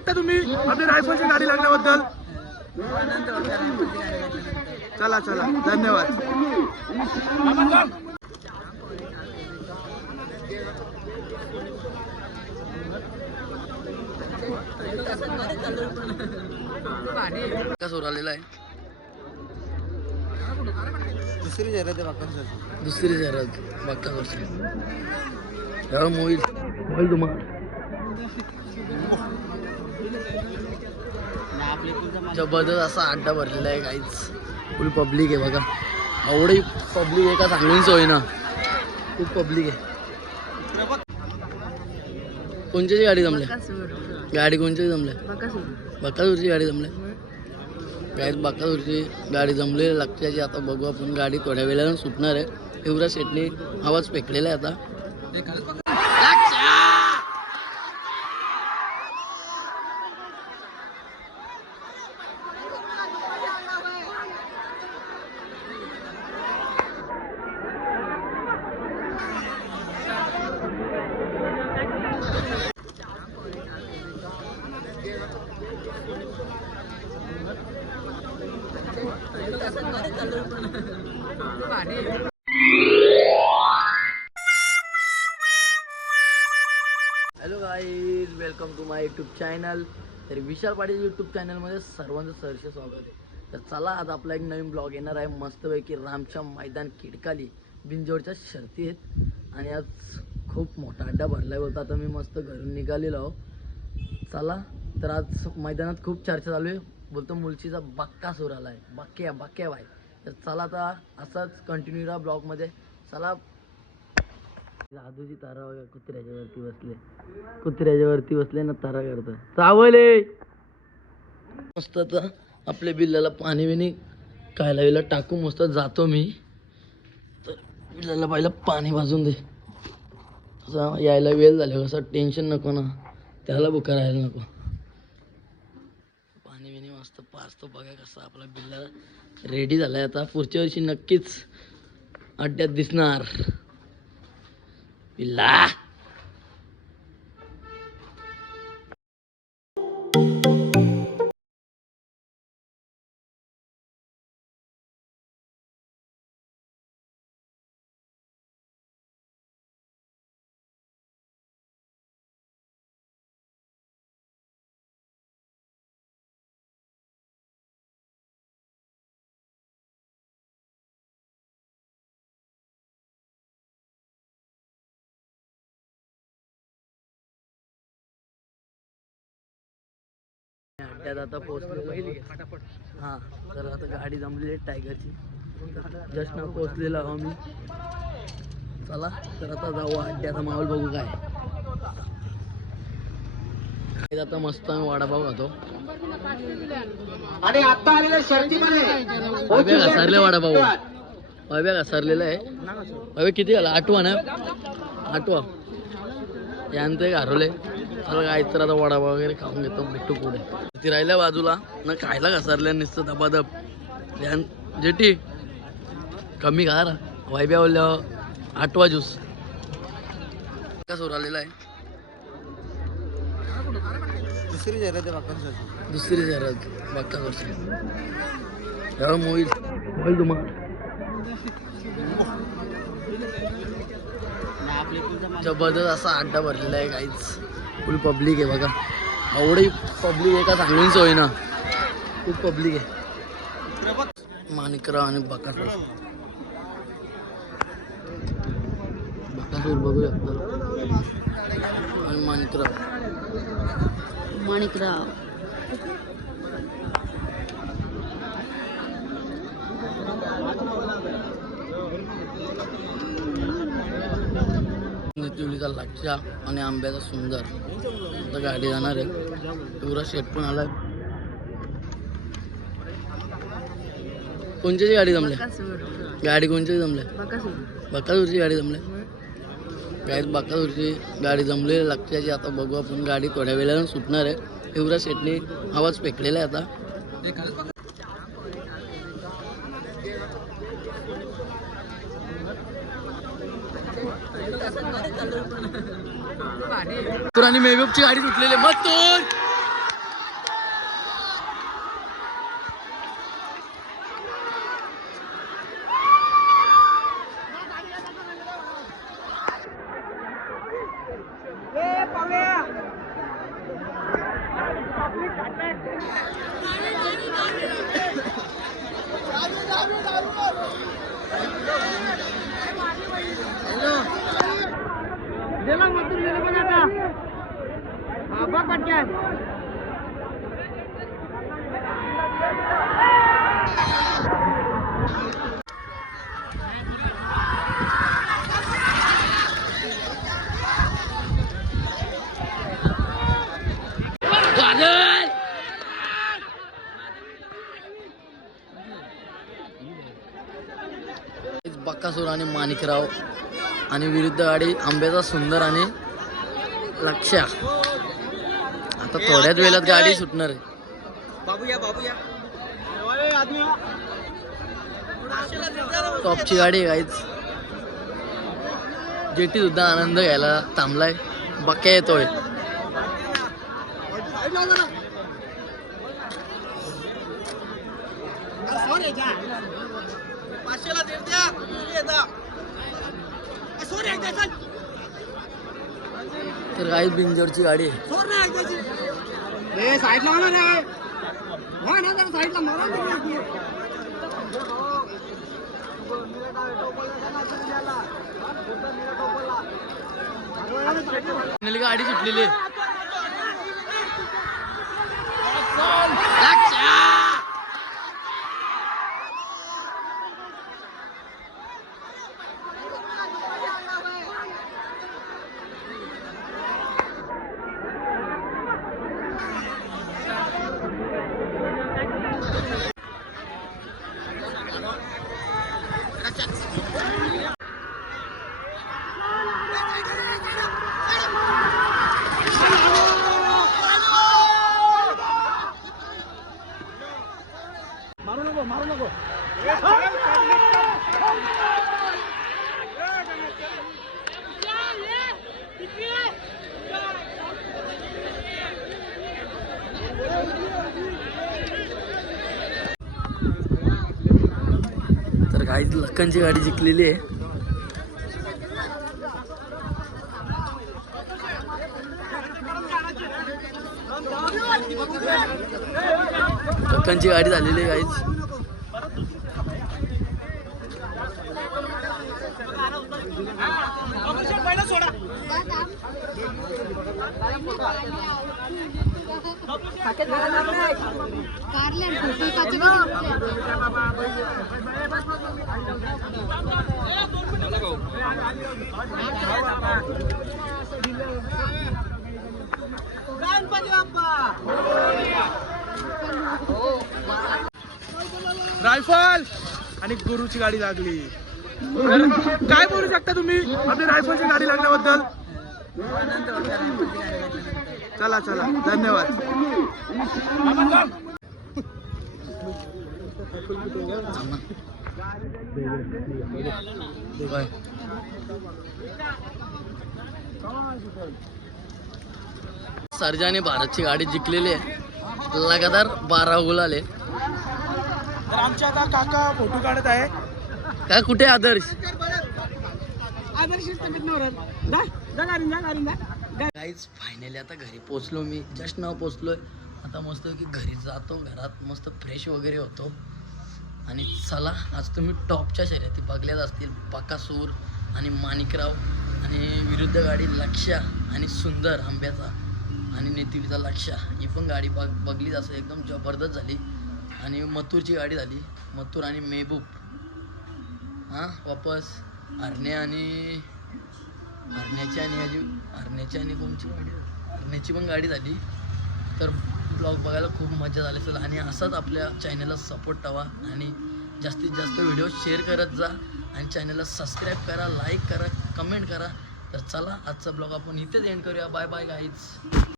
वाटतं तुम्ही आपली रायफलची गाडी लागल्याबद्दल? चला चला, धन्यवाद. कसं आलेला आहे? दुसरी जाहिरात आहे बाकांची. दुसरी जाहिरात बाकांची. त्यामुळे मोबाईल तुम्हाला जबरदस्त असा अड्डा भरलेला आहे. काहीच फुल पब्लिक आहे बघा. एवढी पब्लिक आहे का सांगून सोय ना. खूप पब्लिक आहे. कोणची गाडी जमल्या? गाडी कोणची जमल्या? बकासूरची गाडी जमल्या. काय बकासूरची गाडी जमलेली लागते. आता बघू आपण. गाडी थोड्या वेळानं सुटणार आहे. युवराज शेटने आवाज फेकलेला आहे आता. Hello guys, welcome to my YouTube channel. तर विशाल पाटील यूट्यूब चॅनलमध्ये सर्वांचं सहर्ष स्वागत आहे. तर चला, आज आपला एक नवीन ब्लॉग येणार आहे. मस्तपैकी रामच्या मैदान खिडकाली बिंजोडच्या शर्ती आहेत आणि आज खूप मोठा अड्डा भरला आहे बोलता. आता मी मस्त घरून निघालेलो आहो. चला, तर आज मैदानात खूप चर्चा चालू आहे. बोलतो मुलचीचा बक्कासूर आला आहे. बाक्या बाय. तर चला, आता असाच कंटिन्यू राहा ब्लॉगमध्ये. चला. जादूची तारा बघा, कुत्र्याच्या वरती बसले ना, तारा करतं चावले मस्त. आता आपल्या बिल्लाला पाणी बिणी खायला बिला टाकू मस्त जातो मी. तर बिल्लाला पहिलं पाणी भाजून दे. तसा यायला वेळ झाला, कसं टेन्शन नको ना, त्याला भुका राहायला नको. पाणी बिणी मस्त पाचतो. बघा कसं आपला बिल्ला रेडी झालाय. आता पुढच्या वर्षी नक्कीच अड्ड्यात दिसणार बिल्ला. अड्ड्यात आता पोहोचलेलो. हां, तर आता गाडी जमलेली आहे टायगरची. जस्ट ना पोहोचलेलो आहो मी. चला, तर आता जाऊ अड्ड्याचा माहोल बघू काय. आता मस्त आम्ही वडापाव खातो. आणि आता आलेल्या शर्तीमध्ये घसरले वडापाव. घसरलेला आहे. अबे किती झाला? 8वा ना? 8वा यांचं एक हरवले. चला काय, तर आता वडापाव वगैरे खाऊन घेतो. भेटू पुढे. ती राहिल्या बाजूला ना, खायला घसरल्या नुसतं दबादब. यान जेटी कमी खा रा. वायब्या बोलल्यावर 8वा ज्यूस कसं आलेला आहे. दुसरी जाहिरात आहे बाकांची. दुसरी जाहिरात बाकांची. त्यामुळे मोबाईल तुम्हाला जबरदस्त असा अड्डा भरलेला आहे. काहीच फुल पब्लिक आहे बघा. एवढी पब्लिक आहे का सांगून सोय ना. खूप पब्लिक आहे. माणिकराव आणि बकासूर बघू शकता. आणि माणिकराव नितुलीचा लाक्षा आणि आंब्याचा सुंदर. आता गाडी जाणार आहे. युवराज शेट पण आलाय. कोणची गाडी जमल्या? गाडी कोणची जमल्या? बकासूरची गाडी जमल्या. काय बकासूरची गाडी जमलेली लागते. आता बघू आपण. गाडी थोड्या वेळानं सुटणार आहे. युवराज शेटने आवाज फेकलेला आहे आता. तुरानी मेहबूबची गाडी सुटलेली. मस्तूर बक्कासूर आणि माणिकराव आणि विरुद्ध गाडी आंब्याचा सुंदर आणि लक्ष्या. आता थोड्याच वेळात गाडी सुटणार आहे. टॉपची गाडी आहे गाईच. जेटी सुद्धा आनंद घ्यायला थांबलाय. बक्या येतोय. तर गाईच बिंजोरची गाडी आहे. गाडी सुटलेली आहे. तर गाईच लखनची गाडी जिंकलेली आहे. लखनची गाडी झालेली आहे गाईच. रायफल आणि गुरुची गाडी लागली. तर काय बोलू शकता तुम्ही आपली रायफलची गाडी लागल्याबद्दल? चला चला, धन्यवाद. सर्जाने भारतची गाडी जिंकलेली आहे. लगातार 12 गोल आले. तर आमचे आता काका फोटो काढत आहे. काय कुठे आदर्श? गाईज फायनली आता घरी पोचलो. मी जस्ट नाव पोचलोय. आता मस्त की घरी जातो. घरात मस्त फ्रेश वगैरे होतो. आणि चला, आज तुम्ही टॉपच्या शर्यती बघल्याच असतील. बकासूर आणि माणिकराव आणि विरुद्ध गाडी लक्ष्या आणि सुंदर आंब्याचा आणि नेतिवीचा लक्ष्या. ही पण गाडी बघलीच असं एकदम जबरदस्त झाली. आणि मथुरची गाडी झाली. मथुर आणि मेहबूब वापस हरण्या आणि कोणची गाडी, हरण्याची पण गाडी झाली. तर ब्लॉग बघायला खूप मजा झाली असेल. आणि असाच आपल्या चॅनलला सपोर्ट ठेवा आणि जास्तीत जास्त व्हिडिओ शेअर करत जा. आणि चॅनलला सबस्क्राईब करा, लाईक करा, कमेंट करा. तर चला, आजचा ब्लॉग आपण इथेच एंड करूया. Bye bye guys.